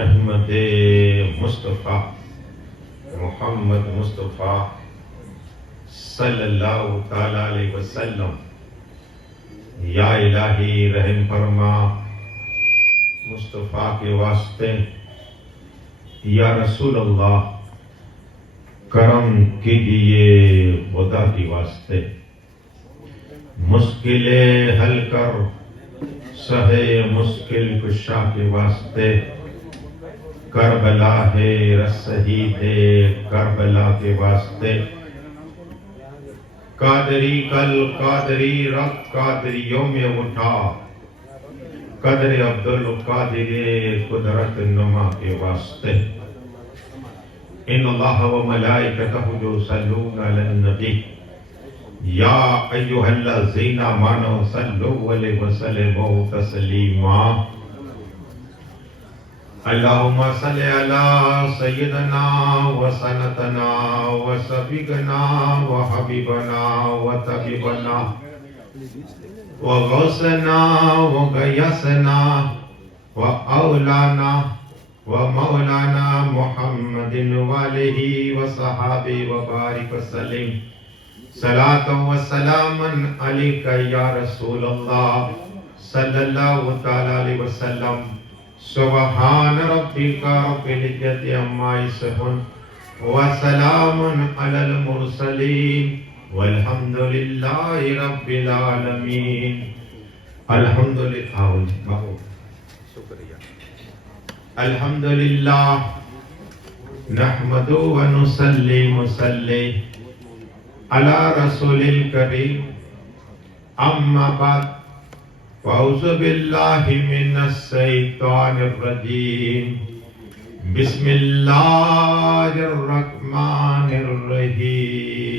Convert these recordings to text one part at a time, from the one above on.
احمد مصطفیٰ محمد مصطفیٰ صلی اللہ تعالی علیہ وسلم، یا الہی رحم فرما مصطفیٰ کے واسطے، یا رسول اللہ کرم کیجئے خدا کی واسطے، مشکلیں حل کر سہے مشکل کشا کے واسطے، کربلا ہے رسید کربلا کے واسطے، قادری کل قادری رب قادریوں میں اٹھا، قدر عبدالقادر قدرت نما کے واسطے، ان اللہ و ملائکتہ یصلون علی النبی یا ایھا الذین آمنوا صلوا علیہ وسلموا تسلیما، اللہم صلی علی سیدنا و سندنا و شفیعنا و حبیبنا و طبیبنا و غوثنا و غیاثنا و اولانا و مولانا محمد وآلہ و صحابہ و بارک وسلم، صلاۃ و سلام علیک یا رسول اللہ صلی اللہ تعالی علیہ وسلم، سبحان ربک رب العزت عما یصفون وسلام علی المرسلین والحمد للہ رب العالمین۔ الحمدللہ نحمد و نصلی مسلی علی رسول الکریم، اما بعد فاعوذ باللہ من الشیطان الرجیم، بسم اللہ الرحمن الرحیم،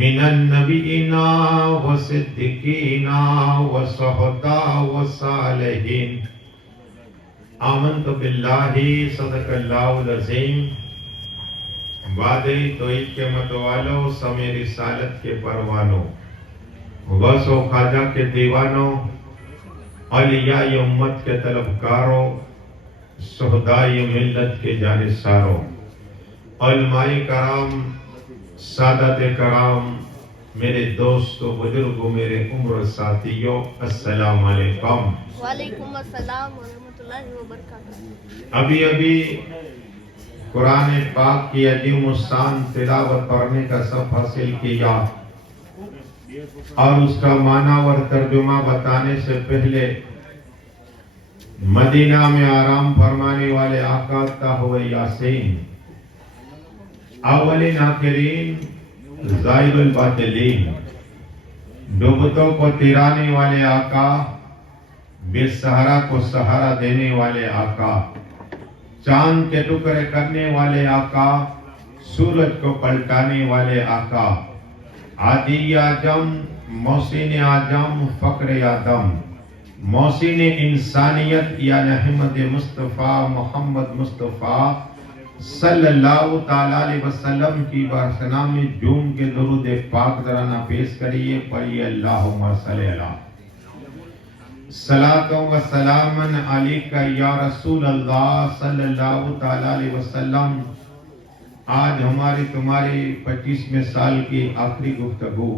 من النبیین والصدیقین والشہداء والصالحین، آمنت باللہ صدق اللہ العظیم۔ وعدے توحید کے متوالوں، سمے رسالت کے پروانوں، غوث و خواجہ کے دیوانوں، اولیاء امت کے طلبکاروں، شہداء ملت کے جانثاروں، علماء کرام، سادات کرام، میرے دوستوں، بزرگوں، میرے عمر ساتھیوں، السلام علیکم۔ وعلیکم السلام ورحمۃ اللہ وبرکاتہ۔ ابھی قرآن پاک کی عظیم الشان تلاوت پڑھنے کا سبق حاصل کیا، اور اس کا معنی اور ترجمہ بتانے سے پہلے مدینہ میں آرام فرمانے والے آقا طہ یاسین، اولین آخرین، زائل الباطلین، ڈوبتوں کو تیرانے والے آقا، بے سہارا کو سہارا دینے والے آقا، چاند کے ٹکڑے کرنے والے آقا، سورج کو پلٹانے والے آقا، عادی اعظم، محسن اعظم، فخر آدم، محسن انسانیت یعنی احمد مصطفیٰ محمد مصطفیٰ صلی اللہ تعالی علیہ وسلم کی بارسنا میں جھوم کے درود پاک ترانہ پیش کریے، پڑھیے اللہم صلی اللہ صلاۃ و سلام علیک یا رسول اللہ صلی اللہ تعالی علیہ وسلم۔ آج ہماری تمہاری 25ویں سال کی آخری گفتگو،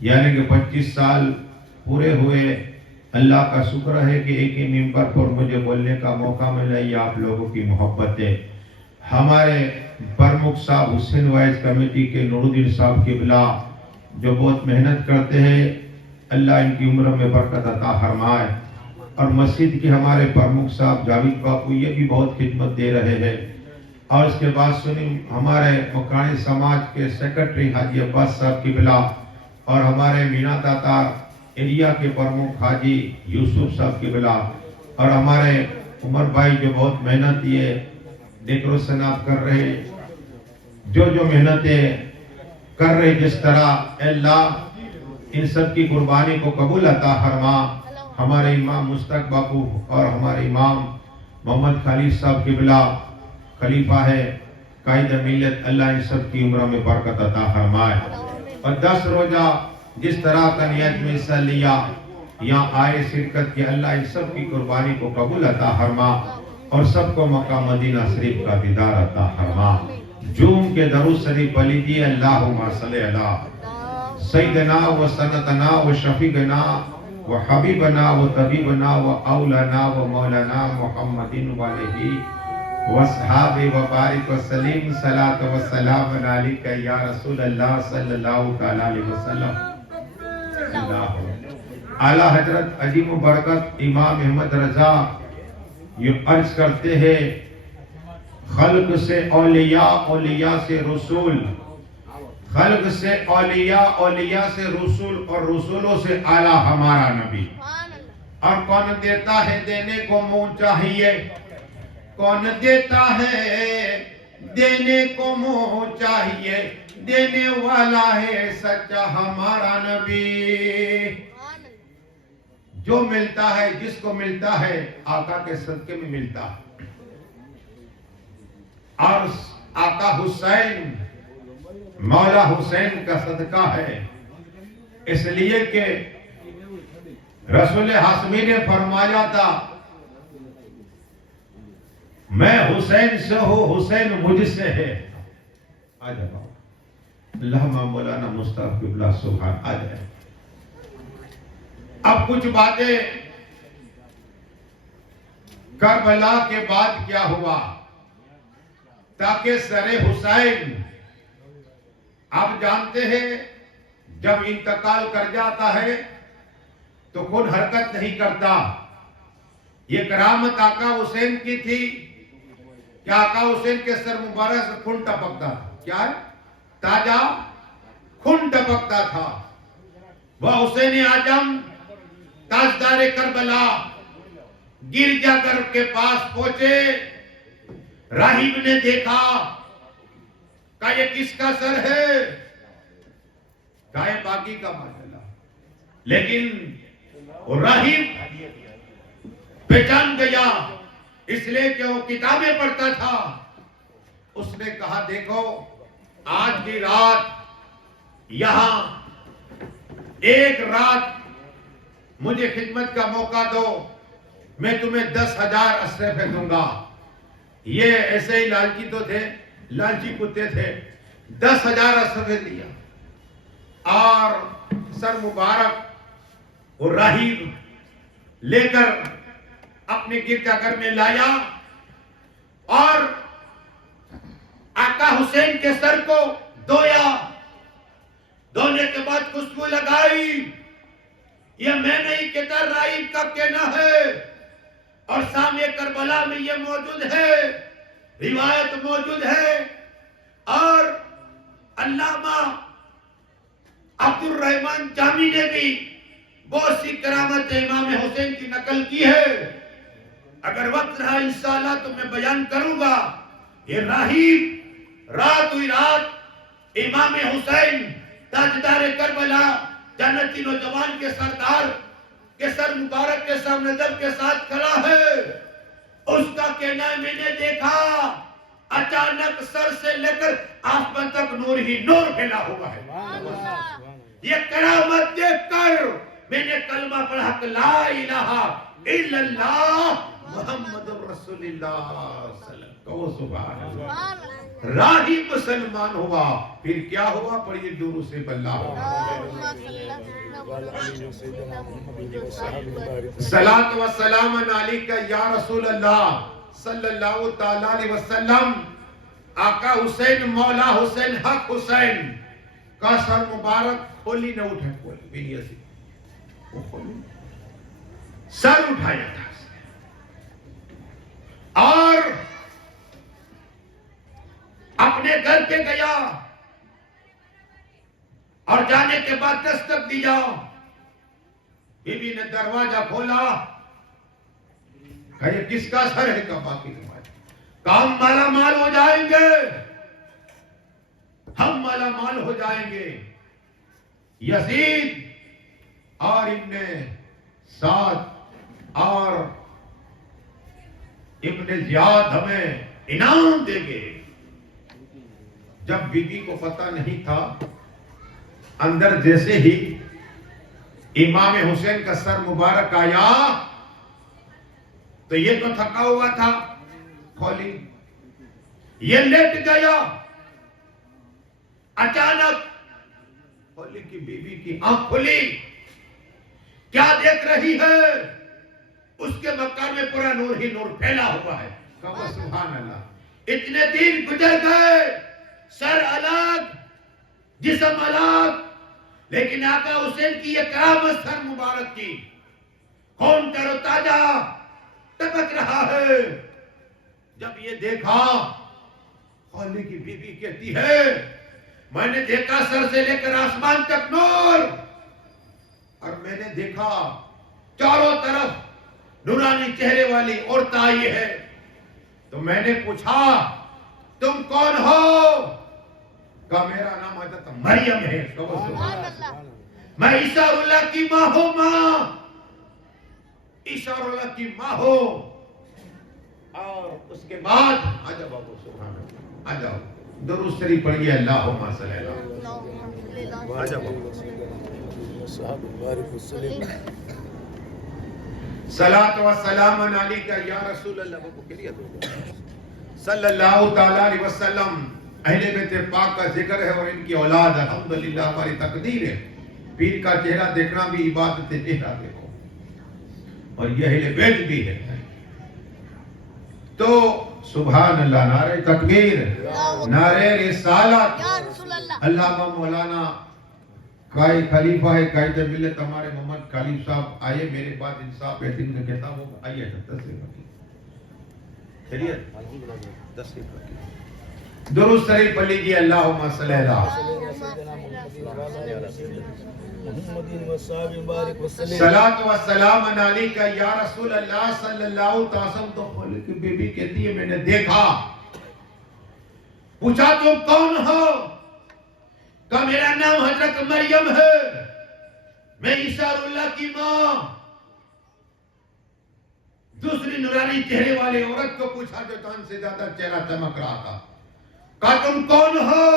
یعنی کہ 25 سال پورے ہوئے۔ اللہ کا شکر ہے کہ ایک ہی ممبر پر مجھے بولنے کا موقع ملا، یہ آپ لوگوں کی محبت ہے۔ ہمارے پرمکھ صاحب حسین وائز کمیٹی کے نور الدین صاحب قبلہ جو بہت محنت کرتے ہیں، اللہ ان کی عمر میں برکت عطا فرمائے، اور مسجد کے ہمارے پرمکھ صاحب جاوید باپو یہ بھی بہت خدمت دے رہے ہیں۔ اور اس کے بعد سنیں ہمارے مکانی سماج کے سیکرٹری حاجی عباس صاحب قبلہ، اور ہمارے مینا تاتار ایریا کے پرمکھ حاجی یوسف صاحب قبلہ، اور ہمارے عمر بھائی جو بہت محنت یہ ڈیکوریشن آپ کر رہے، جو محنتیں کر رہے، جس طرح اللہ ان سب کی قربانی کو قبول عطا فرما۔ ہمارے امام مشتاق باپو اور ہمارے امام محمد خالد صاحب قبلہ خلیفہ ہے، قائد ملت، اللہ ان سب کی عمر میں برکت عطا فرمائے۔ اور 10 روزہ جس طرح کا نیت میں حصہ لیا، یہاں آئے شرکت کی، اللہ ان سب کی قربانی کو قبول عطا فرما۔ اور سب کو مکہ مدینہ شریف کا دیدار عطا فرما. جوم کے درود شریف پڑھ لیجیے. اللہم صلی علی سیدنا و سندنا و شفیقنا و حبیبنا و طبیبنا و اولانا و مولانا محمد و علیہ وصحاب و بارک و سلیم. صلاۃ و سلام علیک یا رسول اللہ صلی اللہ تعالی علیہ وسلم. اعلیٰ حضرت عظیم و برکت امام احمد رضا یہ عرض کرتے ہیں خلق سے اولیاء، اولیاء سے رسول، خلق سے اولیاء، اولیاء سے رسول، اور رسولوں سے اعلیٰ ہمارا نبی. اور کون دیتا ہے دینے کو منہ چاہیے، کون دیتا ہے دینے کو منہ چاہیے، دینے والا ہے سچا ہمارا نبی. جو ملتا ہے، جس کو ملتا ہے آقا کے صدقے میں ملتا ہے. اور آقا حسین، مولا حسین کا صدقہ ہے. اس لیے کہ رسول ہاشمی نے فرمایا تھا میں حسین سے ہوں، حسین مجھ سے ہے. آج اللہم مولانا مصطفیٰ قبلہ سبحان. آ جائے. اب کچھ باتیں کربلا کے بعد کیا ہوا تاکہ سر حسین، آپ جانتے ہیں جب انتقال کر جاتا ہے تو خود حرکت نہیں کرتا. یہ کرامت آقا حسین کی تھی کہ آقا حسین کے سر مبارک سے خون ٹپکتا تھا. کیا ہے؟ تاجا خون ٹپکتا تھا. وہ حسین اعظم تاجدار کربلا گرجا گھر کے پاس پہنچے. راہب نے دیکھا کہا یہ کس کا سر ہے؟ کہا یہ باقی کا ماشاءاللہ. لیکن راہب پہچان گیا اس لیے کہ وہ کتابیں پڑھتا تھا. اس نے کہا دیکھو آج کی رات یہاں ایک رات مجھے خدمت کا موقع دو، میں تمہیں 10,000 اشرفے دوں گا. یہ ایسے ہی لالچی تو تھے، لالچی کتے تھے. 10,000 اشرفے دیا اور سر مبارک اور راہب لے کر اپنے گرجا گھر میں لایا اور آقا حسین کے سر کو دھویا. دھونے کے بعد خوشبو لگائی. یہ میں نہیں کہتا، راہب کا کہنا ہے اور سامع کربلا میں یہ موجود ہے، روایت موجود ہے. اور علامہ عبد الرحمن جامی نے بھی بہت سی کرامت امام حسین کی نقل کی ہے. اگر وقت رہا انشاءاللہ تو میں بیان کروں گا. یہ راہب رات ہوئی رات امام حسین تاجدار کربلا جنتی نوجوان کے سردار کے سر مبارک کے سامنے دل کے ساتھ کھڑا ہے. اس کا کہنا ہے میں نے دیکھا اچانک سر سے لے کر آسمان تک نور ہی نور پھیلا ہوا ہے. یہ کرامت دیکھ کر میں نے کلمہ پڑھا کہ لا الہ الا اللہ محمد رسول اللہ صلی اللہ علیہ وسلم. کہو سبحان اللہ. راہب مسلمان ہوا. پھر کیا ہوا؟ پڑھیے درود سے بلّہ. صلاۃ و سلام علیک یا رسول اللہ صلی اللہ تعالی علیہ وسلم. آقا حسین، مولا حسین، حق حسین کا سر مبارک کھولی نہ اٹھے. کھولی بھی ایسی وہ کھولی سر اٹھایا تھا اور اپنے گھر پہ گیا اور جانے کے بعد دستک دیا. بی بی نے دروازہ کھولا. کہا یہ کس کا سر ہے؟ کہ باقی کام مالا مال ہو جائیں گے، ہم مالا مال ہو جائیں گے. یزید اور ابن سعد اور ابن زیاد ہمیں انعام دیں گے. جب بی بی کو پتہ نہیں تھا، اندر جیسے ہی امام حسین کا سر مبارک آیا تو یہ تو تھکا ہوا تھا، کھولی. یہ لیٹ گیا. اچانک کھولی کی بیوی کی آنکھ کھلی. کیا دیکھ رہی ہے؟ اس کے مکان میں پورا نور ہی نور پھیلا ہوا ہے. کہو سبحان اللہ. اتنے دن گزر گئے، سر الگ جسم الگ، لیکن آقا حسین کی یہ کرامت سر مبارک کی خون تر و تازہ ٹپک رہا ہے. جب یہ دیکھا، خالی کی بی بی کہتی ہے میں نے دیکھا سر سے لے کر آسمان تک نور، اور میں نے دیکھا چاروں طرف نورانی چہرے والی عورت آئی ہے. تو میں نے پوچھا تم کون ہو؟ کہا میرا نام حضرت مریم ہے. میں عیسیٰ اللہ کی ماں ہوں. ماں عیسیٰ اللہ کی ماں ہو. اور اس کے بعد آجاؤ بابو سبحان اللہ، آجاؤ درود شریف پڑھیے اللہم صلی اللہ. آجاؤ بابو. صلاۃ و سلام علیک یا رسول اللہ صلی اللہ تعالی علیہ وسلم. اہل بیت پاک کا ذکر ہے اور ان کی اولاد الحمدللہ ہماری تقدیر ہے. پیر کا چہرہ دیکھنا بھی عبادت ہے. چہرہ دیکھو، اور یہ اہل بیت بھی ہے. تو سبحان اللہ، نعرہ تکبیر، نعرہ رسالت. علامہ مولانا قائد خلیفہ ہے قائد ملت ہمارے محمد خلیف صاحب آئے میرے بعد. انصاف ہے دن کا کتاب ہو. آئیے تصریف رکھیے. خیریت؟ تصریف رکھیے. درود شریف پڑھ لیجیے اللہم صلی اللہ. صلاۃ و سلام علیک یا رسول اللہ صلی اللہ تعالی وسلم. تو خالی کی بی بی کہتی ہے میں نے دیکھا. پوچھا تم کون ہو؟ کہا میرا نام حضرت مریم ہے، میں عیسیٰ اللہ کی ماں. دوسری نورانی چہرے والے عورت کو پوچھا جو چاند سے زیادہ چہرہ چمک رہا تھا. کہا تم کون ہو؟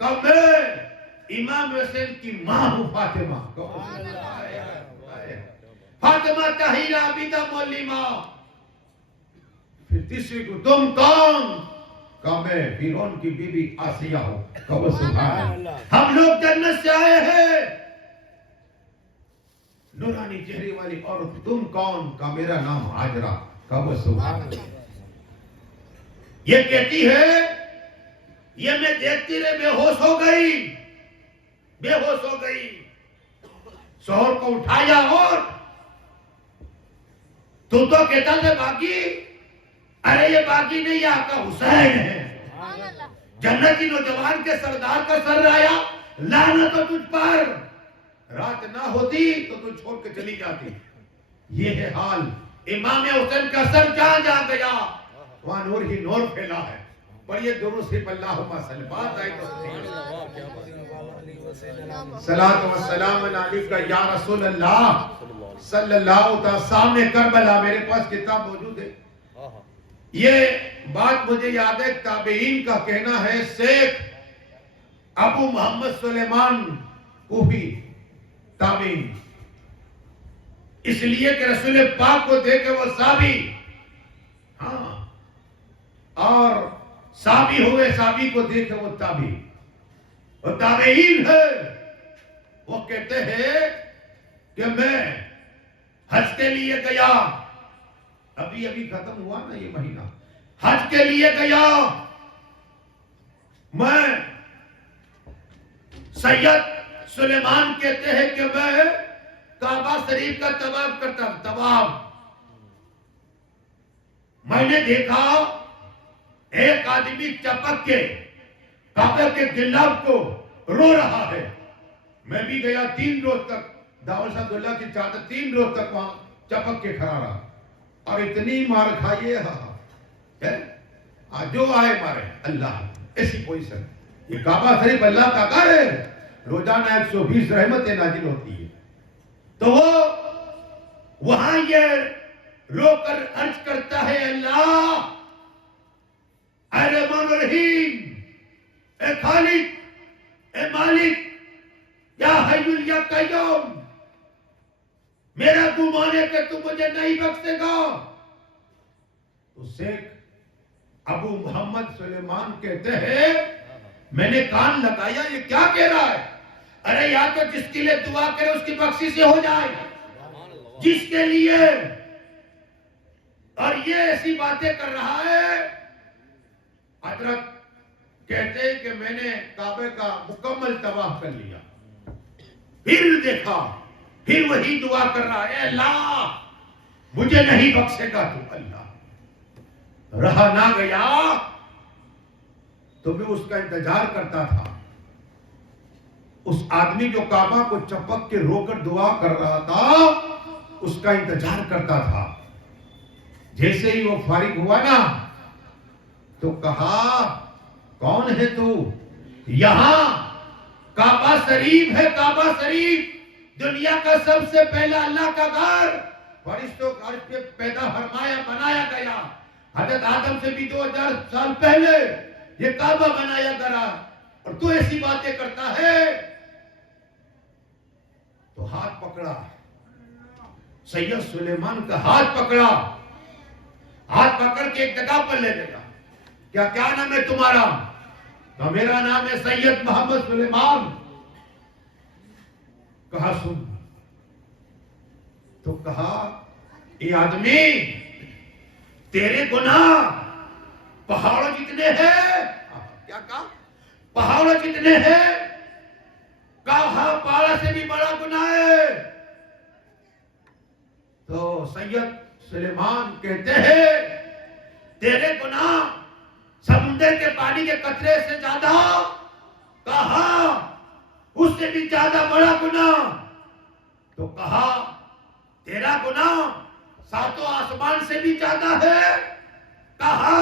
کہا میں امام حسین کی ماں ہوں فاطمہ. فاطمہ طاہرہ عابدہ معلمہ. پھر تیسری کو تم کون؟ کہا میں فرعون کی بی بی آسیہ ہوں. کہو سبحان اللہ. ہم لوگ جنت سے آئے ہیں. نورانی چہرے والی عورت تم کون؟ کہا میرا نام ہاجرہ. کہو سبحان اللہ. یہ کہتی ہے یہ میں دیکھتی رہے بے ہوش ہو گئی، بے ہوش ہو گئی. شوہر کو اٹھایا اور تو کہتا تھا باقی. ارے یہ باقی نہیں، آقا حسین ہے. جنتی نوجوان کے سردار کا سر آیا. لعنت ہو تجھ پر، رات نہ ہوتی تو تو چھوڑ کے چلی جاتی. یہ ہے حال. امام حسین کا سر جہاں جہاں گیا وہاں نور ہی نور پھیلا ہے. پڑھیے درود صرف اللہم صلی. بات آئی تو صلاۃ و سلام علیک یا رسول اللہ صلی اللہ تعالی. سامنے کربلا میرے پاس کتاب موجود ہے. یہ بات مجھے یاد ہے تابعین کا کہنا ہے. شیخ ابو محمد سلیمان کوفی تابعین، اس لیے کہ رسول پاک کو دیکھے وہ صحابی، ہاں، اور صحابی ہوئے صحابی کو دیکھے وہ تابعی. وہ تابعین ہے. وہ کہتے ہیں کہ میں حج کے لیے گیا، ابھی ابھی ختم ہوا نا یہ مہینہ، حج کے لیے گیا. میں سید سلیمان کہتے ہیں کہ میں کعبہ شریف کا طواف کرتا ہوں. طواف میں نے دیکھا ایک آدمی چپک کے کعبہ کے گلاب کو رو رہا ہے. میں بھی گیا 3 روز تک دعوت عبداللہ کی چادر 3 روز تک وہاں چپک کے کھڑا رہا. اور اتنی مار کھائیے جو آئے مارے. اللہ ایسی پوزیشن. یہ کعبہ شریف اللہ کا گھر ہے، روزانہ 120 رحمتیں نازل ہوتی ہے. تو وہ وہاں یہ رو کر عرض کرتا ہے اللہ اے رحمان الرحیم، اے خالق، اے مالک، یا حی یا قیوم، میرا گمان ہے کہ تو مجھے نہیں بخشے گا. تو شیخ ابو محمد سلیمان کہتے ہیں میں نے کان لگایا یہ کیا کہہ رہا ہے؟ ارے یا تو جس کے لیے دعا کرے اس کی بخشش سے ہو جائے، جس کے لیے، اور یہ ایسی باتیں کر رہا ہے۔ حضرت کہتے ہیں کہ میں نے کعبے کا مکمل طواف کر لیا، پھر دیکھا پھر وہی دعا کر رہا ہے، اللہ مجھے نہیں بخشے گا تو اللہ، رہا نہ گیا تو میں اس کا انتظار کرتا تھا۔ اس آدمی جو کعبہ کو چپک کے رو کر دعا کر رہا تھا اس کا انتظار کرتا تھا۔ جیسے ہی وہ فارغ ہوا نا تو کہا کون ہے تو؟ یہاں کعبہ شریف ہے، کعبہ شریف دنیا کا سب سے پہلا اللہ کا گھر، فرشتوں کا عرش پہ پیدا فرمایا بنایا گیا، حضرت آدم سے بھی 2000 سال پہلے یہ کعبہ بنایا گیا، اور تو ایسی باتیں کرتا ہے۔ تو ہاتھ پکڑا، سید سلیمان کا ہاتھ پکڑا، ہاتھ پکڑ کے ایک جگہ پر لے گیا۔ کیا نام ہے تمہارا؟ تو میرا نام ہے سید محمد سلیمان۔ کہا سن، تو کہا اے آدمی تیرے گناہ پہاڑوں جتنے ہیں۔ کیا کہا؟ پہاڑوں جتنے ہیں۔ کہا پہاڑ سے بھی بڑا گناہ ہے۔ تو سید سلیمان کہتے ہیں تیرے گناہ سمندر کے پانی کے قطرے سے زیادہ، کہا اس سے بھی زیادہ بڑا گناہ۔ تو کہا تیرا گناہ ساتوں آسمان سے بھی زیادہ ہے، کہا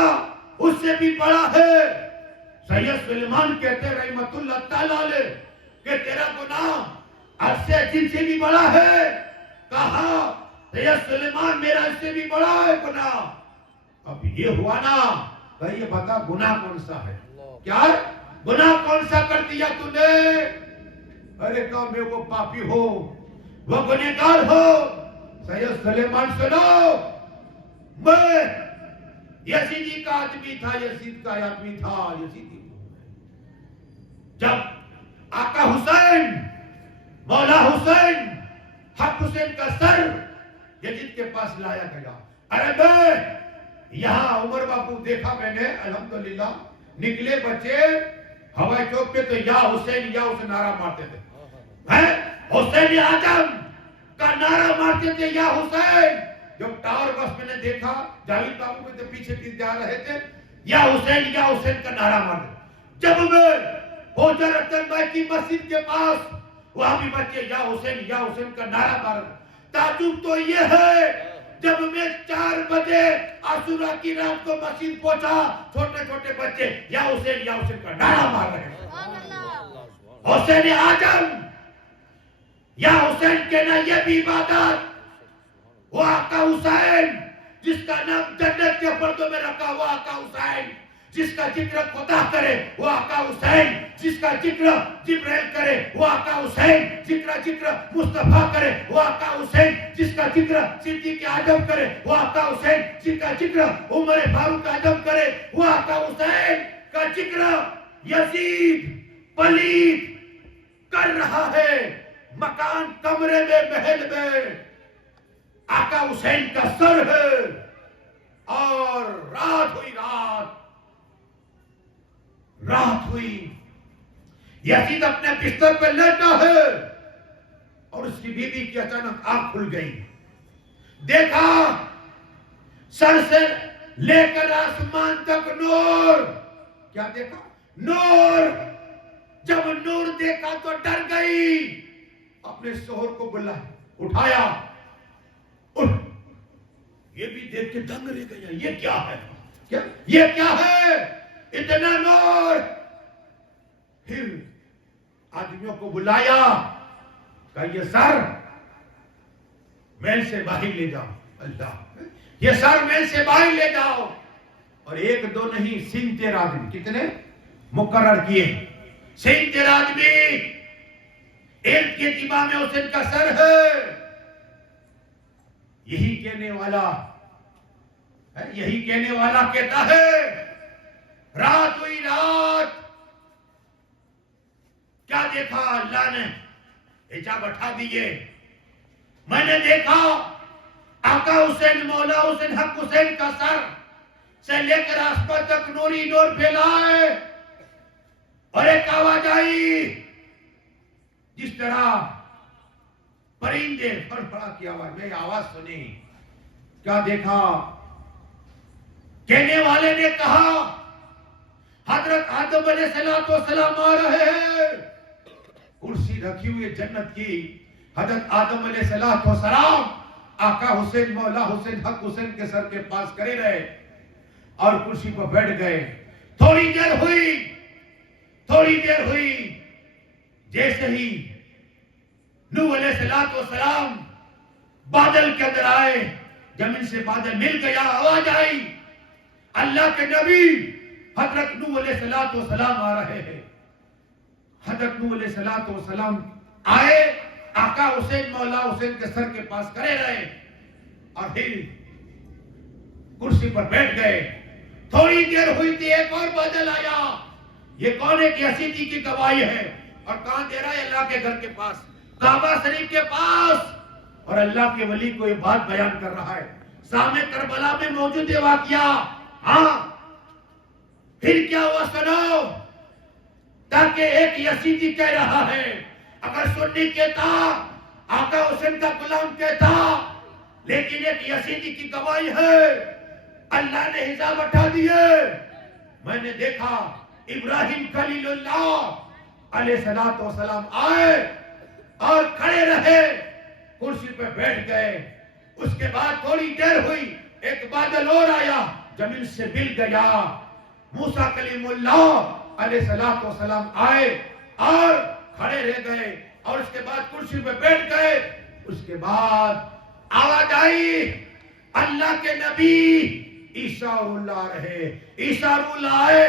اس سے بھی بڑا ہے۔ سید سلیمان کہتے رحمت اللہ تعالی علیہ کہ تیرا گناہ عرش سے جن سے بھی بڑا ہے، کہا سید سلیمان میرا اس سے بھی بڑا ہے گناہ۔ اب یہ ہوا نا، بھائی یہ بتا گناہ کون سا ہے؟ کیا ہے گناہ؟ کون سا کر دیا تو نے؟ ارے کہا میں وہ پاپی ہو، وہ گنہگار ہو۔ سید سلیمان سنو، میں یزیدی کا آدمی تھا، یزید کا آدمی تھا، یزیدی جب آقا حسین، مولا حسین، حق حسین کا سر یزید کے پاس لایا گیا۔ ارے میں یہاں عمر باپو دیکھا میں نے، الحمدللہ نکلے بچے ہوائی چوک پہ تو یا حسین نعرہ مارتے تھے، حسین اعظم کا نعرہ مارتے تھے، یا حسین۔ جب ٹاور بس میں نے دیکھا جاوید بابو کے پیچھے جا رہے تھے، یا حسین کا نعرہ مارتے۔ جب میں ہوجا رتن بھائی کی مسجد کے پاس وہاں بھی بچے یا حسین کا نعرہ مار رہے۔ تعجب تو یہ ہے جب میں 4 بجے عاشورہ کی رات کو مسجد پہنچا، چھوٹے چھوٹے بچے یا حسین کا نعرہ مار رہے ہیں۔ حسین اعظم، یا حسین کہنا یہ بھی عبادت۔ وہ آقا حسین جس کا نام جنت کے پردوں میں رکھا ہوا آقا حسین، جس کا ذکر خدا کرے وہ آقا حسین، جس کا ذکر جبرائیل کرے وہ آقا حسین، ذکر مصطفیٰ کرے وہ آقا حسین، جس کا ذکر صدیق اعظم کرے وہ آقا حسین، جس کا ذکر عمر فاروق اعظم کرے وہ آقا حسین کا ذکر یزید پلید کر رہا ہے۔ مکان کمرے میں محل میں آقا حسین کا سر ہے، اور رات ہوئی یزید اپنے بستر پہ لیٹا ہے، اور اس کی بیوی کی اچانک آنکھ کھل گئی۔ دیکھا سر سے لے کر آسمان تک نور۔ کیا دیکھا؟ نور۔ جب نور دیکھا تو ڈر گئی، اپنے شوہر کو بلایا، اٹھایا، یہ بھی دیکھ کے دنگ رہ گیا، یہ کیا ہے؟ یہ کیا ہے؟ اتنا نور۔ پھر آدمیوں کو بلایا، کہا یہ سر محل سے باہر لے جاؤ، اللہ یہ سر محل سے باہر لے جاؤ۔ اور 1 2 نہیں، 70 آدمی، کتنے مقرر کیے؟ 70 آدمی ایک کے امام حسین کا سر ہے۔ یہی کہنے والا یہی کہنے والا کہتا ہے رات ہوئی رات، کیا دیکھا اللہ نے؟ حجاب ہٹا دیے، میں نے دیکھا آقا حسین مولا حسین حق حسین کا سر سے لے کر آسمان تک نوری نور پھیلا ہے، اور ایک آواز آئی جس طرح پرندے فڑفڑا کی آواز، میں آواز سنی، کیا دیکھا؟ کہنے والے نے کہا حضرت آدم علیہ السلام آ رہے ہیں، کرسی رکھی ہوئی جنت کی، حضرت آدم علیہ السلام آقا حسین مولا حسین حق حسین کے سر کے پاس کرے رہے اور کرسی پر بیٹھ گئے۔ تھوڑی دیر ہوئی، جیسے ہی نوح علیہ السلام بادل کے اندر آئے، زمین سے بادل مل گیا، آواز آئی اللہ کے نبی حضرت نوح علیہ السلام آ رہے ہیں۔ حضرت نوح علیہ السلام آئے، آقا حسین مولا حسین کے سر کے پاس کرے رہے اور پھر کرسی پر بیٹھ گئے۔ تھوڑی دیر ہوئی تھی، ایک اور بادل آیا، یہ کون ہے کہ یزیدی کی گواہی ہے، اور کہاں دے رہا ہے؟ اللہ کے گھر کے پاس، کعبہ شریف کے پاس، اور اللہ کے ولی کو یہ بات بیان کر رہا ہے، سامنے کربلا میں موجود ہے واقعہ۔ ہاں پھر کیا ہوا سنو، تاکہ ایک یزیدی کہہ رہا ہے، اگر سنی کہتا آقا حسین کا غلام کہتا، لیکن ایک یزیدی کی گواہی ہے، اللہ نے حجاب ہٹا دیے۔ میں نے دیکھا ابراہیم خلیل اللہ علیہ السلام آئے اور کھڑے رہے، کرسی پہ بیٹھ گئے۔ اس کے بعد تھوڑی دیر ہوئی، ایک بادل اور آیا، زمین سے مل گیا۔ موسیٰ کلیم اللہ علیہ السلام آئے اور کھڑے رہ گئے، اور اس کے بعد کرسی پہ بیٹھ گئے۔ اس کے بعد آواز آئی اللہ کے نبی عیسیٰ اللہ رہے، عیسیٰ اللہ آئے،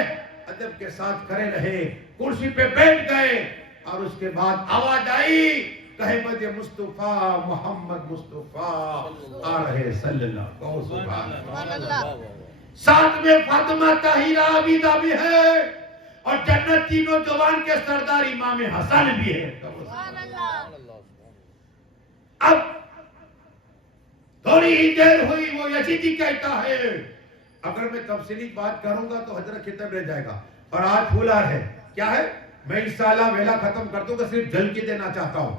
ادب کے ساتھ کھڑے رہے، کرسی پہ بیٹھ گئے، اور اس کے بعد آواز آئی کہے بد مصطفیٰ محمد مصطفیٰ آ رہے صلی اللہ علیہ وسلم۔ سبحان اللہ۔ ساتھ میں فاطمہ طاہرہ عابدہ بھی ہے، اور جنت تینوں جوان کے سردار امام حسن بھی ہے۔ سبحان اللہ۔ اب تھوڑی ہی دیر ہوئی، وہ یزیدی کہتا ہے، اگر میں تفصیلی بات کروں گا تو حضرت ختم رہ جائے گا، اور آج پھولا ہے، کیا ہے؟ میں انشاءاللہ ویلا ختم کر دوں گا، صرف جھلکی دینا چاہتا ہوں۔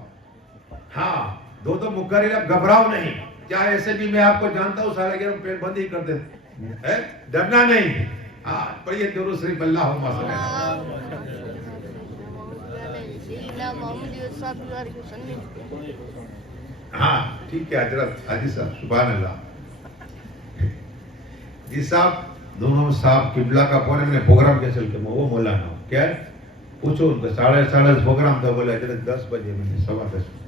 ہاں دو مقرر، گھبراؤ نہیں، کیا ایسے بھی میں آپ کو جانتا ہوں، سارے گرم پیر بند ہی کر دیں، ڈرنا نہیں۔ ہاں پڑھیے درود شریف، اللہم صلی ہاں ٹھیک ہے حضرت حاجی صاحب، سبحان اللہ جی صاحب، دونوں صاحب قبلہ کا پورے میں نے پروگرام کیسے لکھے، وہ مولانا کیا ہے پوچھو ان کو، 10:30 پروگرام تھا، بولے حضرت 10 بجے میں نے 10:15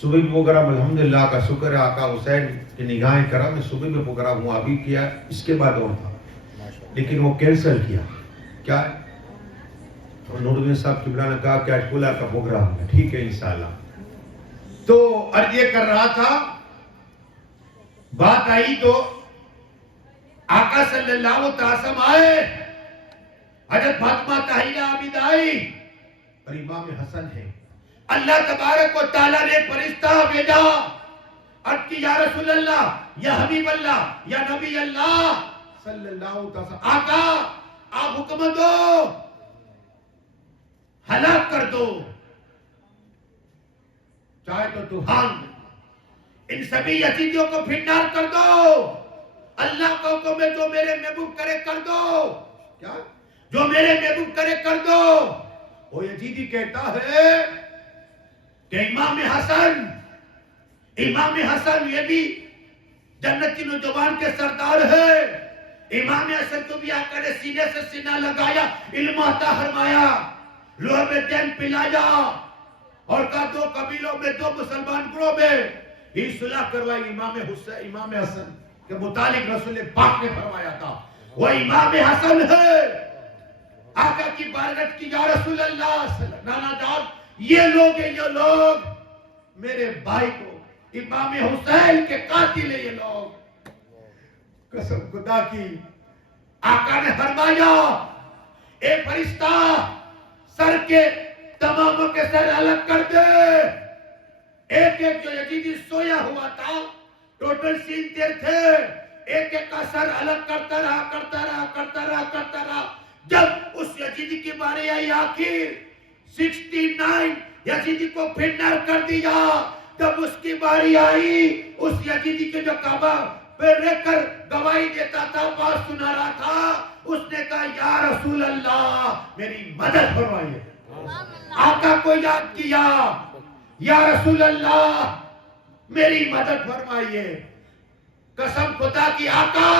صبح بھی پروگرام، الحمدللہ کا شکر ہے، آقا حسین کی نگاہیں کرم میں صبح میں پروگرام ہوا ابھی کیا، اس کے بعد اور تھا لیکن وہ کینسل کیا، کیا ہے نور الدین صاحب قبلہ نے کہا کہ آج کھلا کا پروگرام ہے، ٹھیک ہے انشاءاللہ۔ تو عرض یہ کر رہا تھا، بات آئی تو آقا صلی اللہ علیہ وسلم آئے، حضرت فاطمہ طاہرہ عابدہ آئی، اور امام حسن ہے۔ اللہ تبارک و تعالیٰ نے فرشتہ بھیجا، عرض کی یا رسول اللہ، یا حبیب اللہ، یا نبی اللہ صلی اللہ علیہ وسلم، آقا آپ حکم دو، ہلاک کر دو، چاہے تو طوفان، ان سبھی یزیدیوں کو پھنڈار کر دو، اللہ کا حکم ہے جو میرے محبوب کرے کر دو، کیا جو میرے محبوب کرے کر دو۔ وہ یزیدی کہتا ہے کہ امام حسن یہ بھی جنتی نوجوان کے سردار ہے، امام حسن کو بھی آقا نے سینے سے سینہ لگایا، علم عطا فرمایا، لوح میں دین پلایا، اور کہا دو قبیلوں میں، دو مسلمان گروہ میں ہی صلح کروائی۔ امام حسن کے متعلق رسول پاک نے فرمایا تھا، وہ امام حسن ہے، آقا کی بارگاہ کی یا رسول اللہ نانا جان، یہ لوگ ہیں، یہ لوگ میرے بھائی کو، امام حسین کے قاتل ہیں یہ لوگ، قسم خدا کی آقا نے فرمایا اے فرشتہ سر کے تماموں کے سر الگ کر دے. ایک ایک جو یزیدی سویا ہوا تھا ٹوٹل 3 تھے, ایک ایک کا سر الگ کرتا رہا. جب اس یزیدی کی باری آئی آخر 69 یزیدی کو پھنڈر کر دیا. جب اس کی باری آئی اس یزیدی کے جو کعبہ پہ رہ کر گواہی دیتا تھا, بات سنا رہا تھا, اس نے کہا یا رسول اللہ میری مدد فرمائیے. آقا کو یاد کیا, یا رسول اللہ میری مدد فرمائیے. قسم خدا کی آقا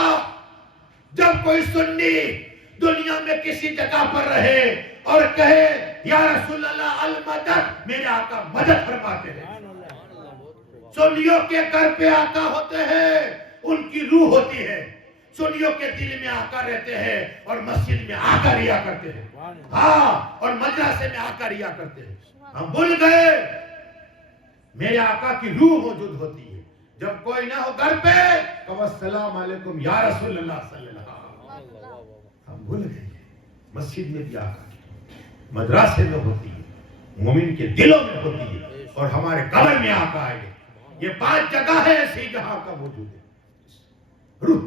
جب کوئی سنی دنیا میں کسی جگہ پر رہے اور کہے یا رسول اللہ المدد, میرے آقا مدد فرماتے ہیں. سنیوں کے گھر پہ آقا ہوتے ہیں, ان کی روح ہوتی ہے, سنیوں کے دل میں آقا رہتے ہیں اور مسجد میں آقا ریا کرتے ہیں, ہاں, اور مدرسے میں آقا ریا کرتے ہیں. ہم بھول گئے میرے آقا کی روح موجود ہوتی ہے. جب کوئی نہ ہو گھر پہ تو السلام علیکم یا رسول اللہ صلی اللہ علیہ وسلم. ہم بھول گئے مسجد میں بھی آقا کی, مدرسے میں ہوتی ہے, مومن کے دلوں میں ہوتی ہے, اور ہمارے قبر میں آقا آئے. یہ 5 جگہ ہے ایسی جہاں آقا موجود ہے. روح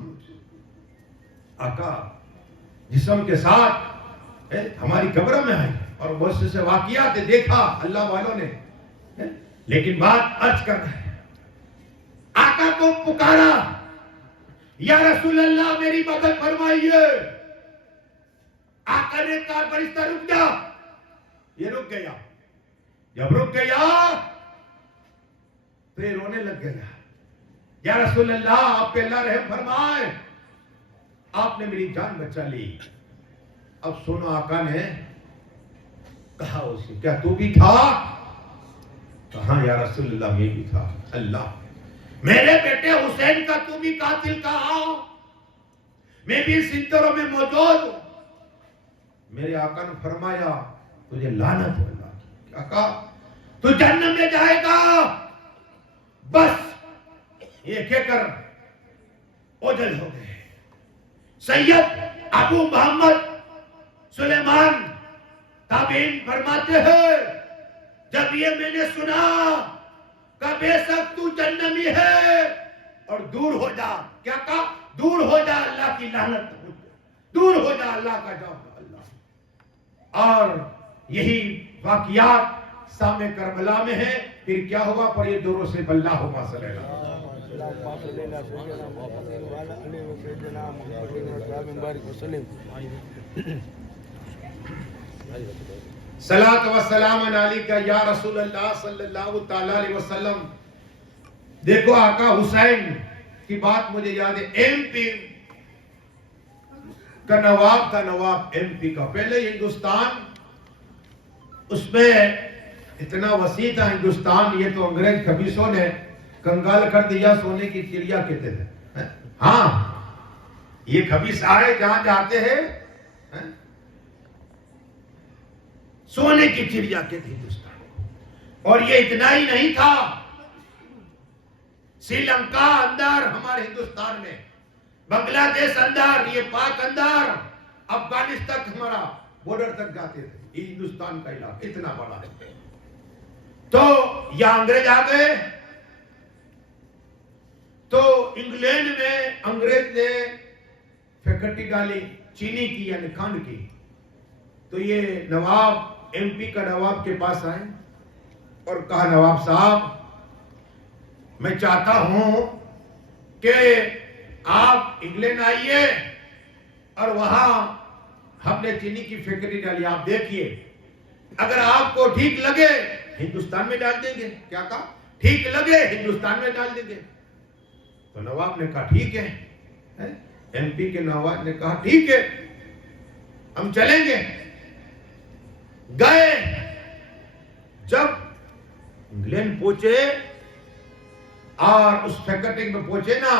آقا جسم کے ساتھ ہماری قبر میں آئی اور بہت سے واقعات دیکھا اللہ والوں نے. لیکن بات عرض کرتا ہے, آقا کو پکارا یا رسول اللہ میری مدد فرمائیے. آقا نے کہا فرشتہ رک جا. یہ رک گیا. جب رک گیا تو یہ رونے لگ گیا. یا رسول اللہ آپ پہ اللہ رحم فرمائے, آپ نے میری جان بچا لی. اب سنو آقا نے کہا اسے کیا تو بھی تھا؟ کہاں یا رسول اللہ میں بھی تھا. اللہ میرے بیٹے حسین کا تو بھی قاتل کہا, میں بھی سنتروں میں موجود ہوں. میرے آقا نے فرمایا تجھے لعنت ہو اللہ کی. کیا کہا؟ تو جہنم میں جائے گا. بس یہ کہہ کر اوجل ہو گئے. سید ابو محمد سلیمان تابعین فرماتے ہیں جب یہ میں نے سنا کہ بے شک تو جہنمی ہے اور دور ہو جا. کیا کہا؟ دور ہو جا اللہ کی لعنت, دور ہو جا اللہ کا جواب. اور یہی واقعات سامنے کربلا میں ہے. پھر کیا ہوا؟ پر یہ دوروں سے اللہم صلی اللہ صلاۃ و سلام علیکہ یا رسول اللہ صلی اللہ تعالی علیہ وسلم. دیکھو آقا حسین کی بات مجھے یاد ہے. ایم پی کا نواب تھا, نواب ایم پی کا. پہلے ہندوستان اس میں اتنا وسیع تھا ہندوستان, یہ تو انگریز خبیثوں نے کنگال کر دیا. سونے کی چڑیا کہتے تھے. ہاں یہ خبیث آئے جہاں جاتے ہیں سونے کی چڑیا کہتے ہندوستان. اور یہ اتنا ہی نہیں تھا, سری لنکا اندر ہمارے ہندوستان میں, بنگلہ دیش اندر, یہ پاک اندر, افغانستان تک ہمارا بورڈر تک جاتے تھے. یہ ہندوستان کا علاقہ اتنا بڑا ہے. تو یہاں انگریز آ گئے تو انگلینڈ میں انگریز نے فیکلٹی ڈالی چینی کی یعنی کھنڈ کی. تو یہ نواب ایم پی کا نواب کے پاس آئے اور کہا نواب صاحب میں چاہتا ہوں کہ آپ انگلینڈ آئیے اور وہاں ہم نے چینی کی فیکٹری ڈالی, آپ دیکھیے, اگر آپ کو ٹھیک لگے ہندوستان میں ڈال دیں گے. کیا کہا؟ ٹھیک لگے ہندوستان میں ڈال دیں گے. تو نواب نے کہا ٹھیک ہے. ایم پی کے نواب نے کہا ٹھیک ہے ہم چلیں گے. گئے. جب انگلینڈ پہنچے اور اس فیکٹری میں پہنچے نا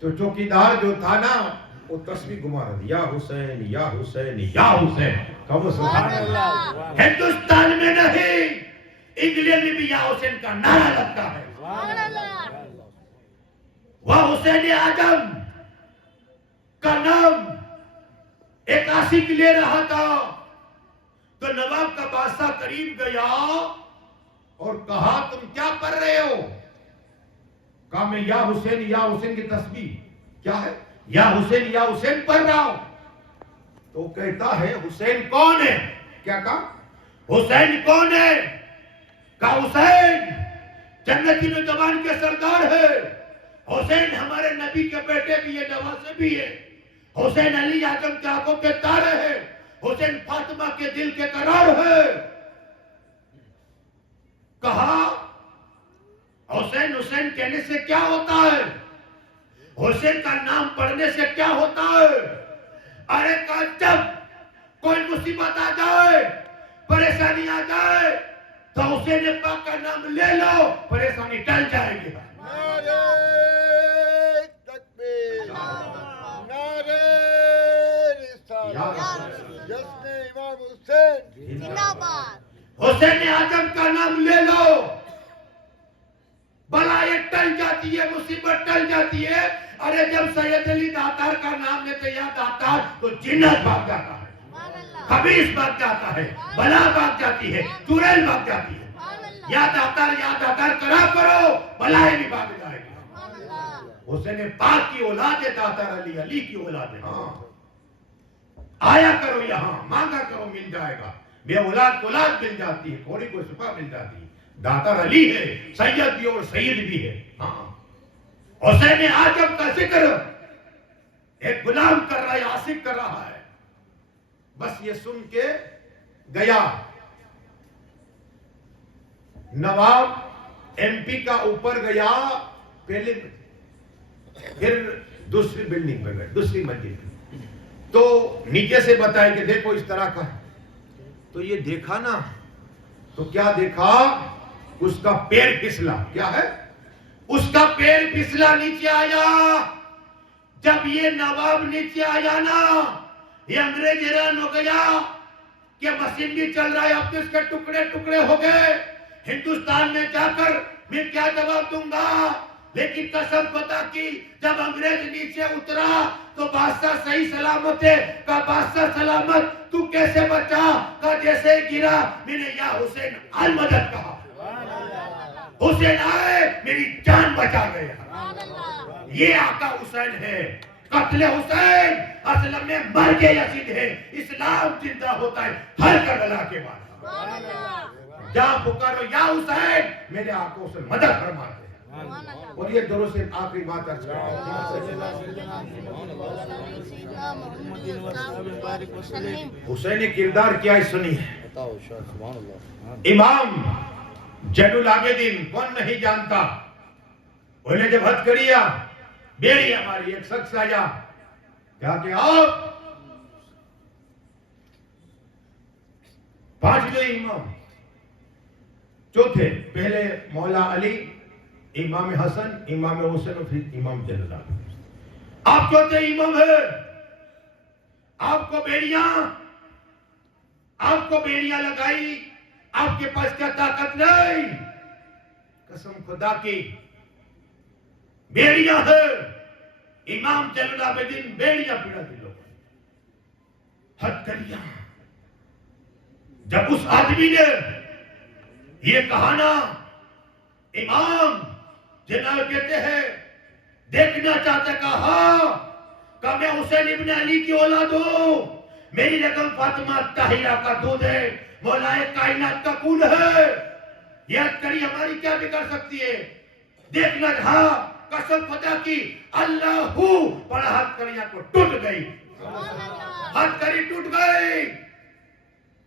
تو چوکیدار جو تھا نا وہ تسبیح گھما رہا تھا, یا حسین یا حسین یا حسین. کہو سبحان اللہ. ہندوستان میں نہیں انگلینڈ میں بھی یا حسین کا نعرہ لگتا ہے. وہ حسین اعظم کا نام ایک عاشق لے رہا تھا تو نواب کا بادشاہ قریب گیا اور کہا تم کیا پڑھ رہے ہو؟ کہا میں یا حسین کی تسبیح کیا ہے یا حسین پڑھ رہا ہوں. تو کہتا ہے حسین کون ہے؟ کیا کہا؟ حسین کون ہے؟ کہا حسین جنتی نوجوان کے سردار ہے. حسین ہمارے نبی کے بیٹے بھی ہے، نواسے بھی ہے. حسین علی اعظم کے آنکھوں کے تارے ہے. حسین فاطمہ کے دل کے قرار ہے. کہا حسین کہنے سے کیا ہوتا ہے؟ حسین کا نام پڑھنے سے کیا ہوتا ہے؟ ارے کہا جب کوئی مصیبت آ جائے، پریشانی آ جائے تو حسین پاک کا نام لے لو، پریشانی ٹل جائے گی. نعرہ تکبیر، نعرہ رسالت، جشن امام حسین زندہ باد. حسین اعظم کا نام لے لو، بلائیں ٹل جاتی ہے، مصیبت ٹل جاتی ہے. ارے جب سید علی داتار کا نام لیتے یا داتار تو جنت بھاگ جاتا ہے، خبیث بھاگ جاتا ہے، بلا بھاگ جاتی ہے، چڑیل بھاگ جاتی ہے. یا داتار کرا کرو، بلائیں بھی بھاگ جائے گی. حسین پاک کی اولاد ہے داتار علی کی اولاد ہے. آیا کرو یہاں، مانگا کرو مل جائے گا. بے اولاد مل جاتی ہے، تھوڑی کوئی شفا مل جاتی ہے. داتار علی ہے، سید بھی اور سید بھی ہے. حسین اعظم کا ذکر ایک غلام کر رہا ہے، عاشق کر رہا ہے. بس یہ سن کے گیا. نواب ایم پی کا اوپر گیا، پہلے پھر دوسری بلڈنگ پہ گئے، دوسری منزل پہ. تو نیچے سے بتایا کہ دیکھو اس طرح کا ہے. تو یہ دیکھا نا تو کیا دیکھا؟ اس کا پیر پھسلا. کیا ہے؟ اس کا پیر پھسلا، نیچے آیا. جب یہ نواب نیچے آیا نا، یہ انگریز حیران ہو گیا کہ مشین بھی چل رہا ہے، اب تو اس کے ٹکڑے ٹکڑے ہو گئے. ہندوستان میں جا کر میں کیا جواب دوں گا؟ لیکن قسم خدا کی جب انگریز نیچے اترا تو بادشاہ صحیح سلامت ہے. کہا بادشاہ سلامت، تو کیسے بچا؟ کہا جیسے گرا میں نے یا حسین المدد کہا، حسین آئے میری جان بچا گئے. یہ آقا حسین ہے. قتل حسین اصل میں مرگ یزید ہے. اسلام زندہ ہوتا ہے ہر کربلا کے بعد. جہاں پکارو یا حسین، میرے آقا حسین مدد فرماتے ہیں. اور یہ درود سے آخری بات عرض کرتا ہوں. حسین کردار کیا ہے سنی ہے. امام زین العابدین کون نہیں جانتا. انہوں نے جب حد کریا، بیڑی ہماری ایک شخص آیا، کہا کہ آپ 5 امام چوتھے، پہلے مولا علی، امام حسن، امام حسین اور پھر امام زین العابدین. آپ چوتھے امام ہیں. آپ کو بیڑیاں لگائی، آپ کے پاس کیا طاقت نہیں؟ قسم خدا کی بیڑیاں ہیں. امام زین العابدین بیڑیاں پڑا دلوں حد کریا. جب اس آدمی نے یہ کہا نا، امام جناب کہتے ہیں دیکھنا چاہتے، کہا کہ میں حسین ابن علی کی اولاد ہوں، میری رقم فاطمہ طاہرہ کا دودھ ہے، مولا کائنات کا خون ہے. یہ عسکری ہماری کیا بگڑ سکتی ہے؟ دیکھنا ہاں، قسم خدا کی اللہ پڑا ہاتھ کریاں کو ٹوٹ گئی، ہاتھ کری ٹوٹ گئی،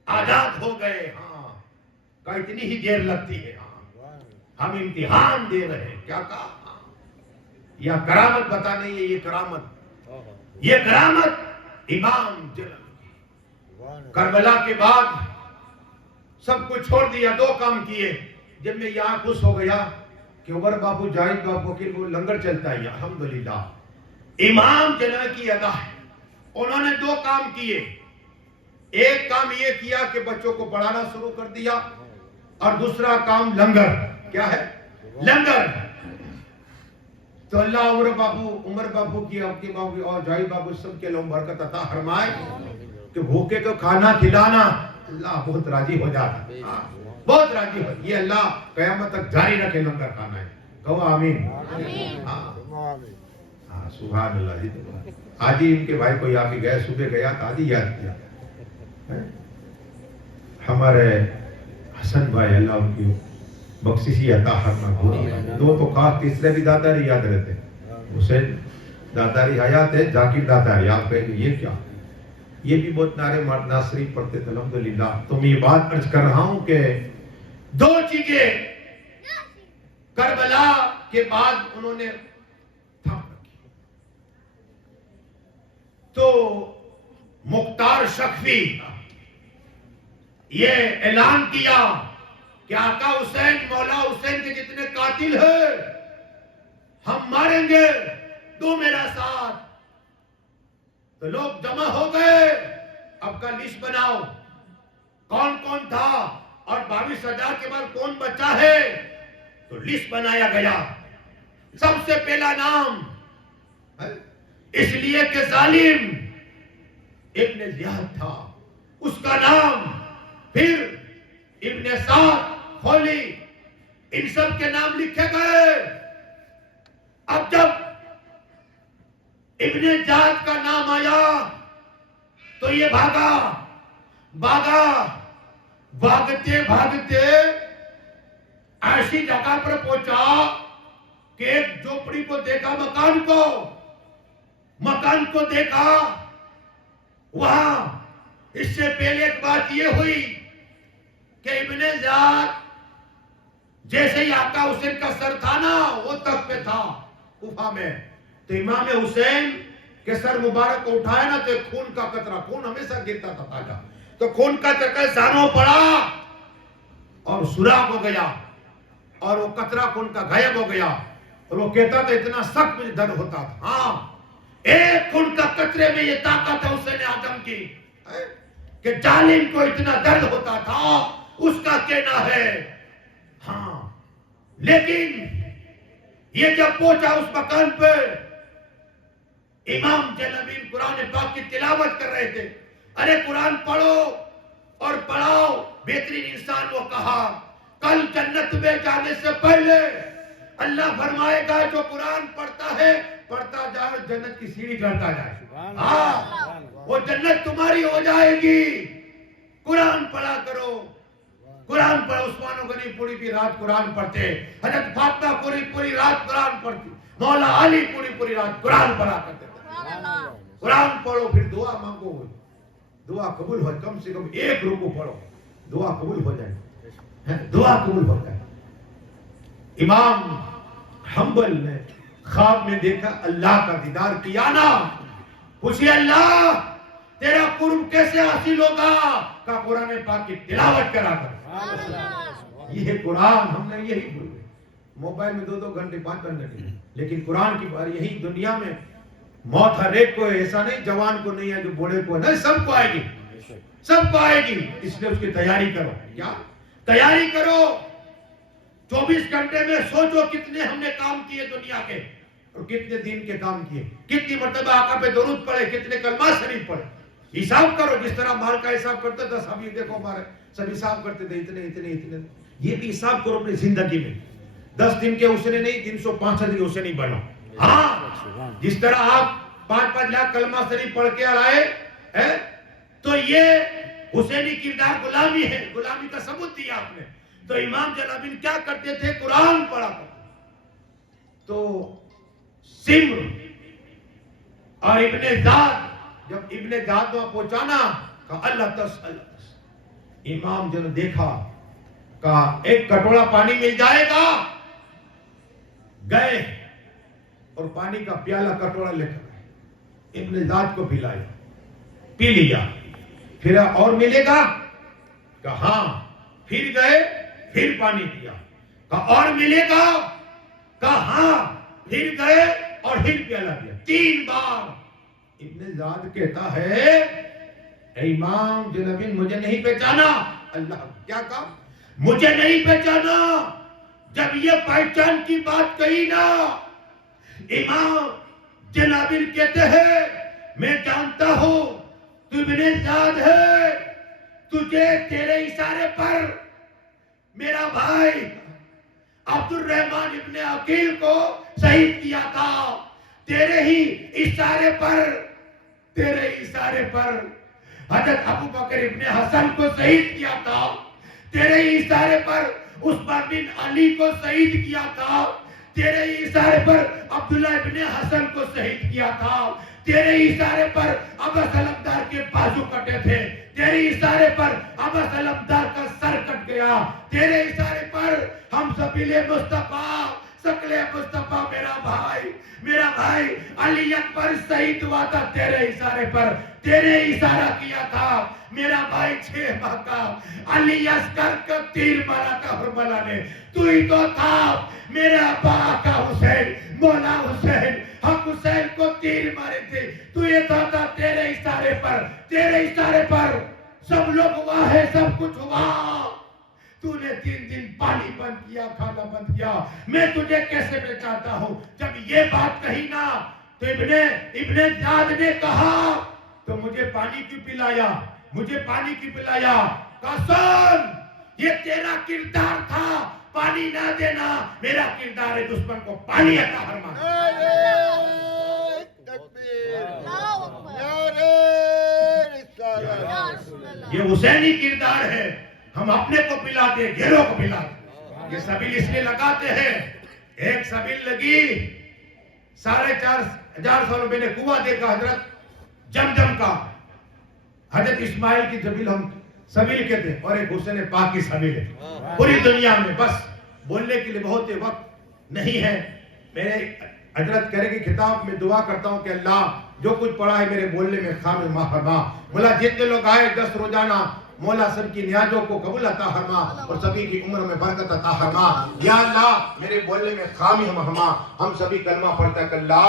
آزاد ہو گئے. ہاں کا اتنی ہی دیر لگتی ہے. ہم امتحان دے رہے ہیں. کیا کہا؟ یہ کرامت بتانے، یہ کرامت امام کربلا کے بعد سب کچھ چھوڑ دیا، 2 کام کیے. جب میں یہاں خوش ہو گیا کہ عمر بابو جاہد بابو کے وہ لنگر چلتا ہے، الحمدللہ امام جنہ کی ادا ہے. انہوں نے 2 کام کیے. ایک کام یہ کیا کہ بچوں کو پڑھانا شروع کر دیا، اور دوسرا کام لنگر. کیا ہے؟ لنگر. تو اللہ عمر باپو کی آپ کے باپو اور جائی باپو سب کے لوگ برکت عطا فرمائے کہ بھوکے کو کھانا کھلانا اللہ بہت راضی ہو جاتا، بہت راضی ہو. یہ اللہ قیامت تک جاری رکھے لنگر کھانا ہے. کہو آمین. ہاں سبحان اللہ جی. آج ہی ان کے بھائی کو یہاں بھی گئے، صبح گیا تھا، آج ہی یاد کیا. ہمارے حسن بھائی اللہ ان کی بخششی عطا فرمائے. دو تو خاص، تیسرے بھی داداری یاد رہتے. حسین داداری حیات ہے، ذاکر داداری. آپ کہیں گے یہ کیا؟ یہ بھی بہت نعرے ناصری پڑھتے تھے الحمدللہ. تو میں یہ بات عرض کر رہا ہوں کہ دو چیزیں کربلا کے بعد انہوں نے تھام رکھی. تو مختار شفیع یہ اعلان کیا کہ آقا حسین، مولا حسین کے جتنے قاتل ہیں ہم ماریں گے، دو میرا ساتھ. تو لوگ جمع ہو گئے. اب کا لسٹ بناؤ کون کون تھا اور 22,000 کے بعد کون بچا ہے. تو لسٹ بنایا گیا. سب سے پہلا نام اس لیے کہ ظالم ابن زیاد تھا، اس کا نام. پھر ابن سعد، خولی، ان سب کے نام لکھے گئے. اب جب ابن زیاد کا نام آیا تو یہ بھاگتے بھاگتے ایسی جگہ پر پہنچا کہ ایک جھوپڑی کو دیکھا، مکان کو دیکھا. وہاں اس سے پہلے ایک بات یہ ہوئی کہ ابن زیاد جیسے ہی آقا حسین کا سر تھا نا، وہ تخت پہ تھا کوفہ میں. تو امام حسین کے سر مبارک کو اٹھایا نا تو ایک خون کا قطرہ، خون ہمیشہ گرتا تھا تاجا، تو خون کا قطرہ سانوں پڑا اور سوراخ ہو گیا اور وہ قطرہ خون کا غائب ہو گیا. اور وہ کہتا تھا اتنا سخت مجھے درد ہوتا تھا. ہاں، ایک خون کا قطرے میں یہ طاقت ہے حسین اعظم کی کہ ظالم کو اتنا درد ہوتا تھا، اس کا کہنا ہے. ہاں، لیکن یہ جب پہنچا اس مکان پہ، امام جلالین قرآن پاک کی تلاوت کر رہے تھے. ارے قرآن پڑھو اور پڑھاؤ. بہترین انسان وہ کہا کل جنت میں جانے سے پہلے اللہ فرمائے گا جو قرآن پڑھتا ہے پڑھتا جائے، جنت کی سیڑھی چڑھتا جائے. ہاں، وہ جنت تمہاری ہو جائے گی. قرآن پڑھا کرو، قرآن پڑھا. عثمان غنی پوری بھی رات قرآن پڑھتے، حضرت فاطمہ پوری رات قرآن پڑھتی، مولا علی پوری رات قرآن پڑھا کرتے تھے. قرآن پڑھو، پھر دعا مانگو، دعا قبول ہو. کم سے کم ایک رکوع پڑھو، دعا قبول ہو جائے. دعا قبول ہوتا ہے. امام حنبل نے خواب میں دیکھا اللہ کا دیدار کیا نا، پوچھے اللہ تیرا قرب کیسے حاصل ہوگا؟ کا قرآن پاک کی تلاوت کرا کر. یہ قرآن ہم نے یہی بھول گئے. موبائل میں 2 گھنٹے 5 گھنٹے، لیکن قرآن کی بار یہی دنیا میں موت ہر ایک کو ہے. ایسا نہیں جوان کو نہیں ہے، جو بوڑھے کو نہیں، سب کو آئے گی، سب کو آئے گی. اس لیے اس کی تیاری کرو. کیا تیاری کرو؟ 24 گھنٹے میں سوچو کتنے ہم نے کام کیے دنیا کے اور کتنے دین کے کام کیے، کتنی مرتبہ آقا پہ درود پڑھے، کتنے کلمہ شریف پڑھے. حساب کرو. جس طرح مال کا حساب کرتے تھا سب، یہ دیکھو ہمارے سب حساب کرتے تھے اتنے. یہ بھی حساب کرو اپنی زندگی میں. 10 دن کے حسین نہیں، 365 دن حسین نہیں بنو. ہاں، جس طرح آپ 5 لاکھ کلمہ شریف پڑھ کے آئے تو یہ حسینی کردار غلامی ہے. غلامی کا ثبوت دیا آپ نے. تو امام جلالین کیا کرتے تھے؟ قرآن پڑھا کرتے. تو سمر اور ابن زاد، جب ابن زاد وہاں پہنچانا کہا اللہ تسأل. امام جب دیکھا کہا ایک کٹورا پانی مل جائے گا. گئے اور پانی کا پیالہ کٹورا لے کر ابن زاد کو پلایا، پی لیا. پھر اور ملے گا؟ کہا ہاں. پھر گئے، پھر پانی پیا. کہا اور ملے گا؟ کہا ہاں. پھر گئے اور پھر پیالہ پیا. 3 بار. ابن زاد کہتا ہے اے امام جلالین مجھے نہیں پہچانا. اللہ کیا کہا؟ مجھے نہیں پہچانا. جب یہ پہچان کی بات کہی نا، امام جنابل کہتے ہیں میں جانتا ہوں تو ابن زیاد ہے، تجھے تیرے اشارے پر میرا بھائی عبد الرحمن ابن عقیل کو شہید کیا تھا، تیرے ہی اشارے پر حضرت ابو بکر ابن حسن کو شہید کیا تھا، تیرے ہی اشارے پر عثمان بن علی کو شہید کیا تھا، تیرے ہی اشارے پر عبداللہ ابن حسن کو شہید کیا تھا، تیرے ہی اشارے پر ابا سلمدار کے بازو کٹے تھے، تیرے ہی اشارے پر ابا سلمدار کا سر کٹ گیا، تیرے اشارے پر ہم سبیل مصطفیٰ شکل مصطفیٰ میرا بھائی علی اکبر شہید ہوا تھا، تیرے اشارے پر، تیرے اشارہ کیا تھا میرا بھائی 6 ماہ کا، علی اصغر کا تیر مارا تھا کربلا نے، تو ہی تو تھا میرا ابا آقا حسین مولا حسین، ہم حسین کو تیر مارے تھے، تو یہ تھا تیرے اشارے پر سب لوگ ہوا ہے، سب کچھ ہوا، تو نے 3 دن پانی بند کیا، کھانا بند کیا، میں تجھے کیسے پہچانتا ہوں؟ جب یہ بات کہی نا تو ابن زیاد نے کہا تو مجھے پانی کیوں پلایا؟ قسم یہ تیرا کردار تھا، پانی نہ دینا، میرا کردار ہے دشمن کو پانی عطا فرمانا۔ نعرہ تکبیر، اللہ اکبر، نعرہ رسالت۔ یا رسول اللہ۔ یہ حسینی کردار ہے، ہم اپنے کو پلاتے ہیں، گھروں کو پلاتے، یہ سبیل اس لیے لگاتے ہیں۔ ایک سبیل لگی 4,500 سالوں میں نے کنواں دیکھا حضرت جمجم کا، حضرت اسماعیل کی سبیل ہم سبیل کہتے ہیں، اور ایک حسین پاک کی سبیل ہے پوری دنیا میں، بس بولنے کے لیے بہت وقت نہیں ہے۔ میرے حضرت کرے کی کتاب میں دعا کرتا ہوں کہ اللہ جو کچھ پڑھا ہے میرے بولنے میں خام فرما، مولا جتنے لوگ آئے 10 روزانہ، مولا سب کی نیازوں کو قبول عطا فرما اور سبھی کی عمر میں برکت عطا فرما، یا اللہ میرے بولنے میں خامی فرما، ہم سبھی کلمہ پڑھتا کہ اللہ